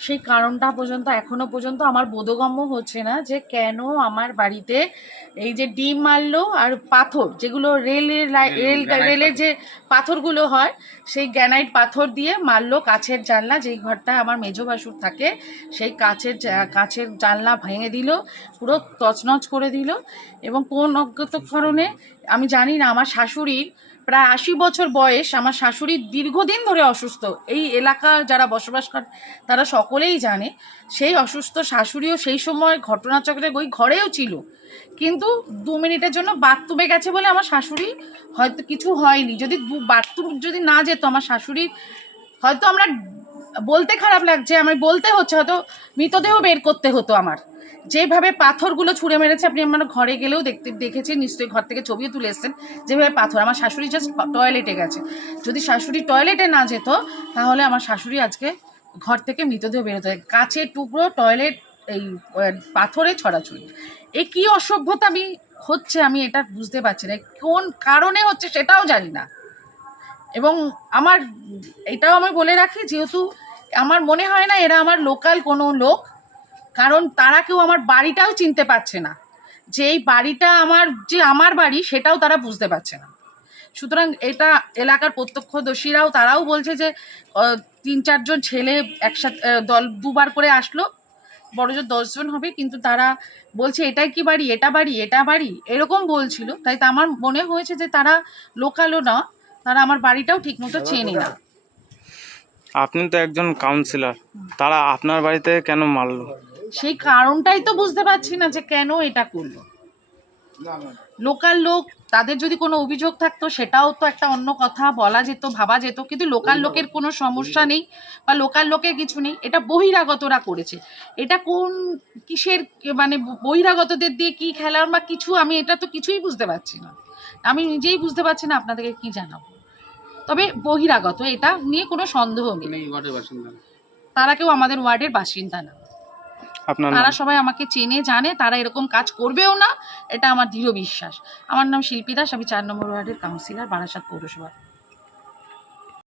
সেই কারণটা পর্যন্ত এখনো পর্যন্ত আমার বোধগম্য হচ্ছে না যে কেন আমার বাড়িতে এই যে ডিম মারলো আর পাথর যেগুলো রেলের যে পাথরগুলো হয় সেই গ্যানাইট পাথর দিয়ে মারলো কাছের জানলা, যেই ঘরটা আমার মেজো ভাসুর থাকে সেই কাছের জানলা ভেঙে দিল, পুরো তছনছ করে দিল। এবং কোন অজ্ঞাত কারণে আমি জানি না, আমার শাশুড়ির প্রায় 80 বছর বয়স, আমার শাশুড়ি দীর্ঘদিন ধরে অসুস্থ, এই এলাকা যারা বসবাস করে তারা সকলেই জানে। সেই অসুস্থ শাশুড়িও সেই সময় ঘটনাচক্রে ওই ঘরেও ছিল, কিন্তু 2 মিনিটের জন্য বাথরুমে গেছে বলে আমার শাশুড়ি হয়তো কিছু হয়নি। যদি বাথরুম যদি না যেত আমার শাশুড়ি হয়তো, আমরা বলতে খারাপ লাগছে, আমি বলতে হচ্ছে, হয়তো মৃতদেহ বের করতে হতো। আমার যেভাবে পাথরগুলো ছুঁড়ে মেরেছে, আপনি আমার ঘরে গেলেও দেখেছেন নিশ্চয়ই, ঘর থেকে ছবিও তুলে এসছেন যেভাবে পাথর। আমার শাশুড়ি জাস্ট টয়লেটে গেছে, যদি শাশুড়ি টয়লেটে না যেত তাহলে আমার শাশুড়ি আজকে ঘর থেকে মৃতদেহ বেরোতে হয়। কাচের টুকরো, টয়লেট, এই পাথরে ছড়াছড়ি, এ কী অসভ্যতা আমি হচ্ছে আমি এটা বুঝতে পারছি না, কোন কারণে হচ্ছে সেটাও জানি না। এবং আমার এটাও আমি বলে রাখি, যেহেতু আমার মনে হয় না এরা আমার লোকাল কোনো লোক, কারণ তারা কেউ আমার বাড়িটাও চিনতে পারছে না, যে এই বাড়িটা আমার বাড়ি সেটাও তারা বুঝতে পারছে না। সুতরাং এটা এলাকার প্রত্যক্ষদর্শীরাও তারাও বলছে যে 3-4 জন ছেলে একসাথে দল দুবার করে আসলো, বড়জোর 10 জন হবে, কিন্তু তারা বলছে এটাই কি বাড়ি, এটা বাড়ি, এটা বাড়ি, এরকম বলছিল। তাই তো আমার মনে হয়েছে যে তারা লোকালও না, তারা আমার বাড়িটাও ঠিকমতো চেনে না। আপনি তো একজন কাউন্সিলর, তারা আপনার বাড়িতে কেন মারলো? সেই কারণটাই তো বুঝতে পারছি না যে কেন এটা করলো। লোকাল লোক, তাদের যদি কোনো অভিযোগ থাকতো সেটাও তো একটা অন্য কথা, বলা যেত, ভাবা যেত, কিন্তু লোকাল লোকের কোনো সমস্যা নেই বা লোকাল লোকের কিছু নেই, এটা বহিরাগতরা করেছে। এটা কোন কিসের মানে বহিরাগতদের দিয়ে কি খেলার বা কিছু, আমি এটা তো কিছুই বুঝতে পারছি না, আমি নিজেই বুঝতে পারছি না আপনাদেরকে কি জানাবো। তবে বহিরাগত, এটা নিয়ে কোনো সন্দেহ নেই, তারা কেউ আমাদের ওয়ার্ডের বাসিন্দা না, তারা সবাই আমাকে চেনে জানে, তারা এরকম কাজ করবেও না, এটা আমার দৃঢ় বিশ্বাস। আমার নাম শিল্পী দাস, আমি 4 নম্বর ওয়ার্ডের কাউন্সিলর, বারাসাত পৌরসভা।